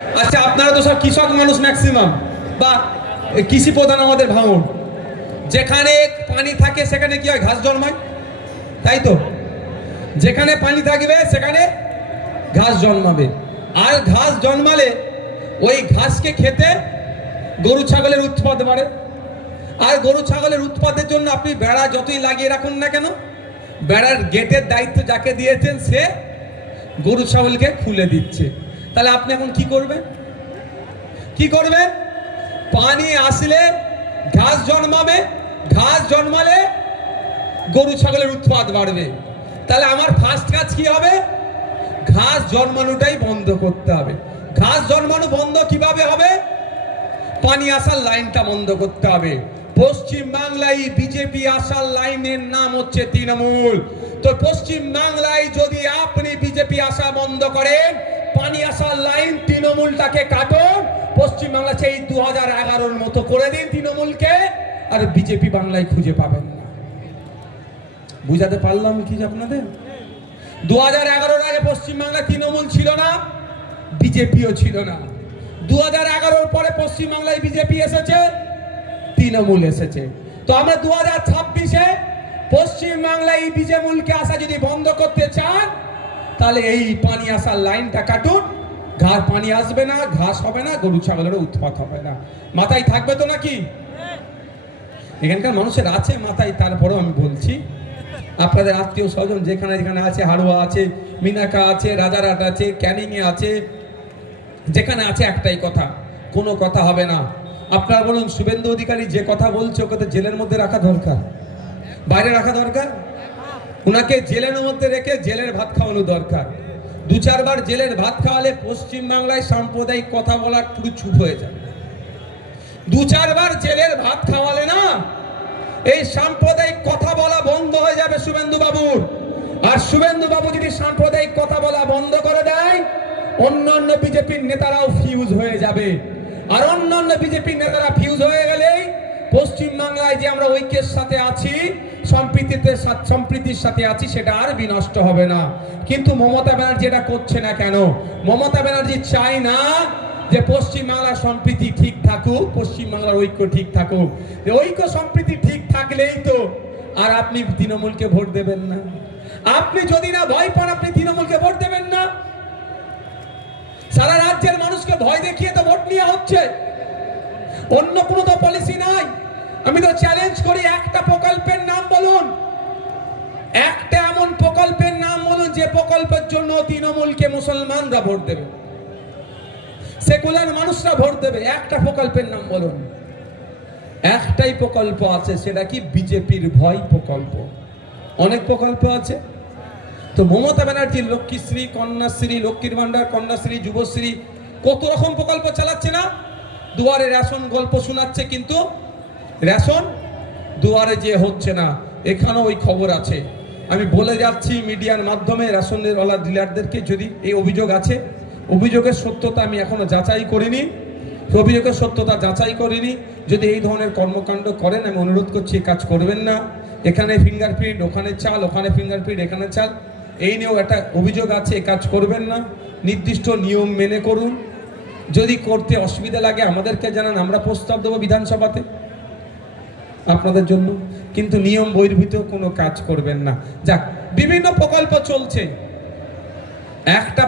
আচ্ছা, আপনারা তো সব কৃষক মানুষ ম্যাক্সিমাম, বা কৃষি প্রধান আমাদের ভাঙন। যেখানে পানি থাকে সেখানে কি হয়? ঘাস জন্মায়, তাই তো? যেখানে পানি থাকবে সেখানে ঘাস জন্মাবে, আর ঘাস জন্মালে ওই ঘাসকে খেতে গরু ছাগলের উৎপাদ বাড়ে। আর গরু ছাগলের উৎপাদের জন্য আপনি বেড়া যতই লাগিয়ে রাখুন না কেন, বেড়ার গেটের দায়িত্ব যাকে দিয়েছেন সে গরু ছাগলকে খুলে দিচ্ছে। তাহলে আপনি এখন কি করবেন? কি করবেন? পানি আসলে ঘাস জন্মাবে, ঘাস জন্মালে গরু ছাগলের উৎপাদ বাড়বে। তাহলে আমার ফার্স্ট কাজ কি হবে? ঘাস জন্মানোটাই বন্ধ করতে হবে। ঘাস জন্মানো বন্ধ কিভাবে হবে? পানি আসার লাইনটা বন্ধ করতে হবে। পশ্চিম বাংলায় বিজেপি আসার লাইনের নাম হচ্ছে তৃণমূল। তো পশ্চিম বাংলায় যদি আপনি বিজেপি আসা বন্ধ করেন, পানি আসার লাইন তৃণমূলটাকে কাটুন, পশ্চিম বাংলা সেই 2011-র মতো করে দিন তৃণমূলকে, আর বিজেপি বাংলায় খুঁজে পাবেন না। বুঝাতে পারলাম কি আপনাদের? 2011-র আগে পশ্চিম বাংলা তৃণমূল ছিল না, বিজেপিও ছিল না। 2011-র পরে পশ্চিম বাংলায় বিজেপি এসেছে, তৃণমূল এসেছে। তো আমরা 2026-এ পশ্চিম বাংলায় বিজেপিকে আসা যদি বন্ধ করতে চান, তাহলে এই পানি আসার লাইনটা কাটুন। ঘাস পানি আসবে না, ঘাস হবে না, গরু ছাগলের উৎপাত হবে না। মাথায় থাকবে তো নাকি? এখানকার মানুষের আছে মাথায়, তারপরেও আমি বলছি, আপনাদের আত্মীয় স্বজন যেখানে যেখানে আছে, হাড়ুয়া আছে, মিনাকা আছে, রাজারহাট আছে, ক্যানিংয়ে আছে, যেখানে আছে একটাই কথা, কোনো কথা হবে না। আপনারা বলুন, শুভেন্দু অধিকারী যে কথা বলছে ওকে তো জেলের মধ্যে রাখা দরকার, বাইরে রাখা দরকার? ওনাকে জেলের মধ্যে রেখে জেলের ভাত খাওয়ানো দরকার। 2-4 বার জেলের ভাত খাওয়ালে পশ্চিম বাংলায় সাম্প্রদায়িক কথা বলার পুরো চুপ হয়ে যাবে। 2-4 বার জেলের ভাত খাওয়ালে না, এই সাম্প্রদায়িক কথা বলা বন্ধ হয়ে যাবে শুভেন্দু বাবুর। আর শুভেন্দু বাবু যদি সাম্প্রদায়িক কথা বলা বন্ধ করে দেয়, অন্যান্য বিজেপির নেতারাও ফিউজ হয়ে যাবে। আর অন্যান্য বিজেপির নেতারা ফিউজ হয়ে গেলেই পশ্চিম বাংলায় যে আমরা ঐক্যের সাথে আছি, সম্প্রীতির সাথে আছি, সেটা আর বিনষ্ট হবে না। কিন্তু মমতা ব্যানার্জি এটা করছে না কেন? মমতা ব্যানার্জি চায় না যে পশ্চিম বাংলার সম্প্রীতি ঠিক থাকুক, পশ্চিম বাংলার ঐক্য ঠিক থাকুক। ঐক্য সম্প্রীতি ঠিক থাকলেই তো আর আপনি তৃণমূলকে ভোট দেবেন না। আপনি যদি না ভয় পান, আপনি তৃণমূলকে ভোট দেবেন না। সারা রাজ্যের মানুষকে ভয় দেখিয়ে তো ভোট নেওয়া হচ্ছে, অন্য কোনো তো পলিসি নাই। আমি তো চ্যালেঞ্জ করি, একটা প্রকল্পের নাম বলুন, একটা এমন প্রকল্পের নাম বলুন যে প্রকল্পের জন্য তৃণমূলকে মুসলমানরা ভোট দেবে, সেকুলার মানুষরা ভোট দেবে। একটা প্রকল্পের নাম বলুন। একটাই প্রকল্প আছে, সেটা কি? বিজেপির ভয় প্রকল্প। অনেক প্রকল্প আছে। তো মমতা ব্যানার্জি লক্ষ্মীশ্রী, কন্যাশ্রী, লক্ষ্মীর ভান্ডার, কন্যাশ্রী, যুবশ্রী, কত রকম প্রকল্প চালাচ্ছে না? দুয়ারে রেশন গল্প শোনাচ্ছে, কিন্তু রেশন দুয়ারে যে হচ্ছে না, এখানেও ওই খবর আছে। আমি বলে যাচ্ছি মিডিয়ার মাধ্যমে, রেশনের ওলা ডিলারদেরকে, যদি এই অভিযোগ আছে, অভিযোগের সত্যতা আমি এখনো যাচাই করিনি, অভিযোগের সত্যতা যাচাই করিনি। যদি এই ধরনের কর্মকাণ্ড করেন, আমি অনুরোধ করছি এই কাজ করবেন না। এখানে ফিঙ্গারপ্রিন্ট, ওখানে চাল, ওখানে ফিঙ্গারপ্রিন্ট, এখানে চাল, এই নিয়েও একটা অভিযোগ আছে, এই কাজ করবেন না। নির্দিষ্ট নিয়ম মেনে করুন। যদি করতে অসুবিধা লাগে আমাদেরকে জানান, আমরা প্রস্তাব দেবো বিধানসভাতে আপনাদের জন্য, কিন্তু নিয়ম বহির্ভূত কোনো কাজ করবেন না। যাক, বিভিন্ন প্রকল্প চলছে, একটা